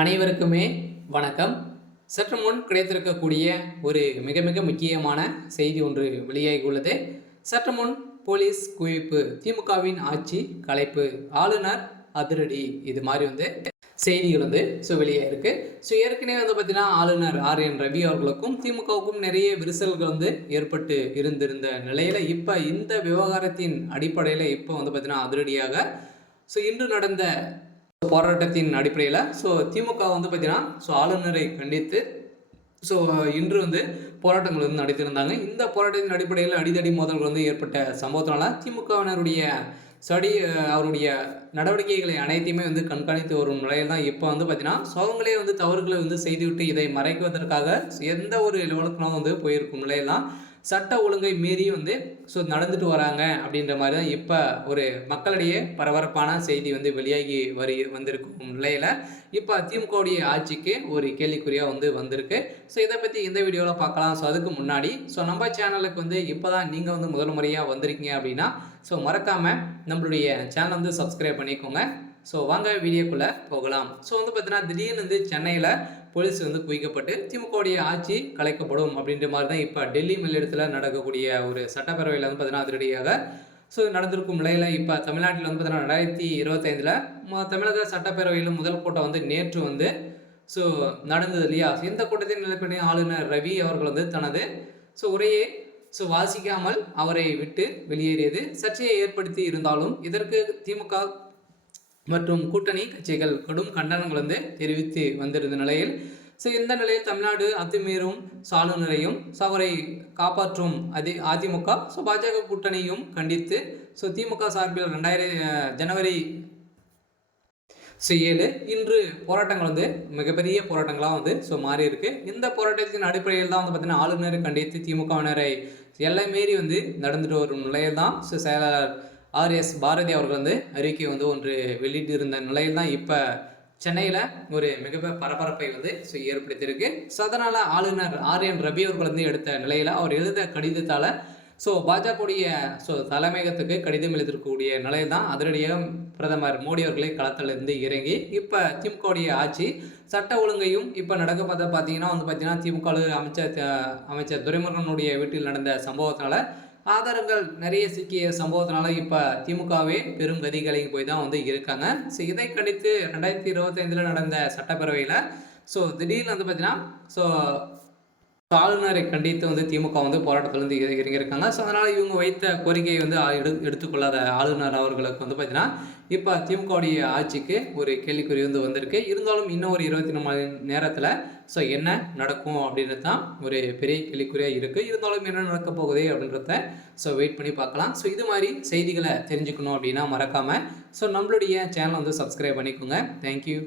அனைவருக்குமே வணக்கம். சற்று முன் கிடைத்திருக்கக்கூடிய ஒரு மிக மிக முக்கியமான செய்தி ஒன்று வெளியாகியுள்ளது. சற்று முன் போலீஸ் குவிப்பு, திமுகவின் ஆட்சி கலைப்பு, ஆளுநர் அதிரடி, இது மாதிரி செய்திகள் வெளியாயிருக்கு. ஏற்கனவே பார்த்தீங்கன்னா ஆளுநர் ஆர்.என். ரவி அவர்களுக்கும் திமுகவுக்கும் நிறைய விரிசல்கள் ஏற்பட்டு இருந்திருந்த நிலையில இப்போ இந்த விவகாரத்தின் அடிப்படையில் இப்போ பார்த்தீங்கன்னா அதிரடியாக இன்று நடந்த போராட்டத்தின் அடிப்படையில் திமுக பார்த்தீங்கன்னா ஆளுநரை கண்டித்து இன்று போராட்டங்கள் நடத்தியிருந்தாங்க. இந்த போராட்டத்தின் அடிப்படையில் அடிதடி மோதல்கள் ஏற்பட்ட சம்பவத்தினால திமுகவினருடைய அவருடைய நடவடிக்கைகளை அனைத்தையுமே கண்காணித்து வரும் நிலையில் தான் இப்போ பார்த்தீங்கன்னா அவங்களே தவறுகளை செய்துவிட்டு இதை மறைக்குவதற்காக எந்த ஒரு லெவலுக்குலாம் போயிருக்கும் நிலையெல்லாம் சட்ட ஒழுங்கை மீறி நடந்துட்டு வராங்க அப்படின்ற மாதிரி தான் இப்போ ஒரு மக்களிடையே பரபரப்பான செய்தி வெளியாகி வந்திருக்கும் நிலையில் இப்போ திமுகவுடைய ஆட்சிக்கு ஒரு கேள்விக்குறியாக வந்திருக்கு. இதை பற்றி இந்த வீடியோவில் பார்க்கலாம். அதுக்கு முன்னாடி நம்ம சேனலுக்கு இப்போ தான் நீங்கள் முதல் முறையாக வந்திருக்கீங்க அப்படின்னா மறக்காமல் நம்மளுடைய சேனல் சப்ஸ்கிரைப் பண்ணிக்கோங்க. வாங்க வீடியோக்குள்ளே போகலாம். பார்த்தீங்கன்னா திடீர்னு சென்னையில் போலீஸ் குவிக்கப்பட்டு திமுகவுடைய ஆட்சி கலைக்கப்படும் அப்படின்ற மாதிரி தான் இப்போ டெல்லி மேலிடத்தில் நடக்கக்கூடிய ஒரு சட்டப்பேரவையில் பார்த்தீங்கன்னா அதிரடியாக நடந்திருக்கும் நிலையில் இப்போ தமிழ்நாட்டில் பார்த்தீங்கன்னா 2025 தமிழக சட்டப்பேரவையில் முதல் கூட்டம் நேற்று நடந்தது இல்லையா. இந்த கூட்டத்தின் நிலைப்படி ஆளுநர் ரவி அவர்கள் தனது உரையை வாசிக்காமல் அவரை விட்டு வெளியேறியது சர்ச்சையை ஏற்படுத்தி இருந்தாலும் இதற்கு திமுக மற்றும் கூட்டணி கட்சிகள் கடும் கண்டனங்கள் தெரிவித்து வந்திருந்த நிலையில் இந்த நிலையில் தமிழ்நாடு அத்துமீறும் ஆளுநரையும் அவரை காப்பாற்றும் அதிமுக பாஜக கூட்டணியும் கண்டித்து திமுக சார்பில் ஜனவரி 7 இன்று போராட்டங்கள் மிகப்பெரிய போராட்டங்களாக மாறி இருக்கு. இந்த போராட்டத்தின் அடிப்படையில் தான் பார்த்தீங்கன்னா ஆளுநரை கண்டித்து திமுகவினரை எல்லை மீறி நடந்துட்டு வரும் நிலையில் தான் செயலாளர் ஆர்.எஸ். பாரதி அவர்கள் அறிக்கை ஒன்று வெளியிட்டு இருந்த நிலையில் தான் இப்போ சென்னையில் ஒரு மிக பரபரப்பை ஏற்படுத்தியிருக்கு. அதனால் ஆளுநர் ஆர்.என். ரவி அவர்கள் எடுத்த நிலையில் அவர் எழுத கடிதத்தால் பாஜகவுடைய தலைமையகத்துக்கு கடிதம் எழுதிருக்கக்கூடிய நிலையில் தான் அதிரடியாக பிரதமர் மோடி அவர்களை களத்திலிருந்து இறங்கி இப்போ திமுகவுடைய ஆட்சி சட்ட ஒழுங்கையும் இப்போ நடக்க பார்த்தீங்கன்னா திமுக அமைச்சர் துரைமுருகனுடைய வீட்டில் நடந்த சம்பவத்தினால ஆதாரங்கள் நிறைய சிக்கிய சம்பவத்தினால இப்போ திமுகவே பெரும் கதிகளையும் போய் தான் இருக்காங்க. இதை கண்டித்து 2025 நடந்த சட்டப்பேரவையில் திடீர்னு பார்த்தீங்கன்னா ஆளுநரை கண்டித்து திமுக போராட்டத்தில் இறங்கியிருக்காங்க. அதனால் இவங்க வைத்த கோரிக்கையை எடுத்துக்கொள்ளாத ஆளுநர் அவர்களுக்கு பார்த்தீங்கன்னா இப்போ திமுகவுடைய ஆட்சிக்கு ஒரு கேள்விக்குறி வந்திருக்கு. இருந்தாலும் இன்னும் ஒரு 24 மணி நேரத்தில் என்ன நடக்கும் அப்படின்றது தான் ஒரு பெரிய கேள்விக்குறியாக இருக்குது. இருந்தாலும் என்ன நடக்க போகுது அப்படின்றத வெயிட் பண்ணி பார்க்கலாம். இது மாதிரி செய்திகளை தெரிஞ்சுக்கணும் அப்படின்னா மறக்காமல் நம்மளுடைய சேனலை சப்ஸ்கிரைப் பண்ணிக்கோங்க. தேங்க்யூ.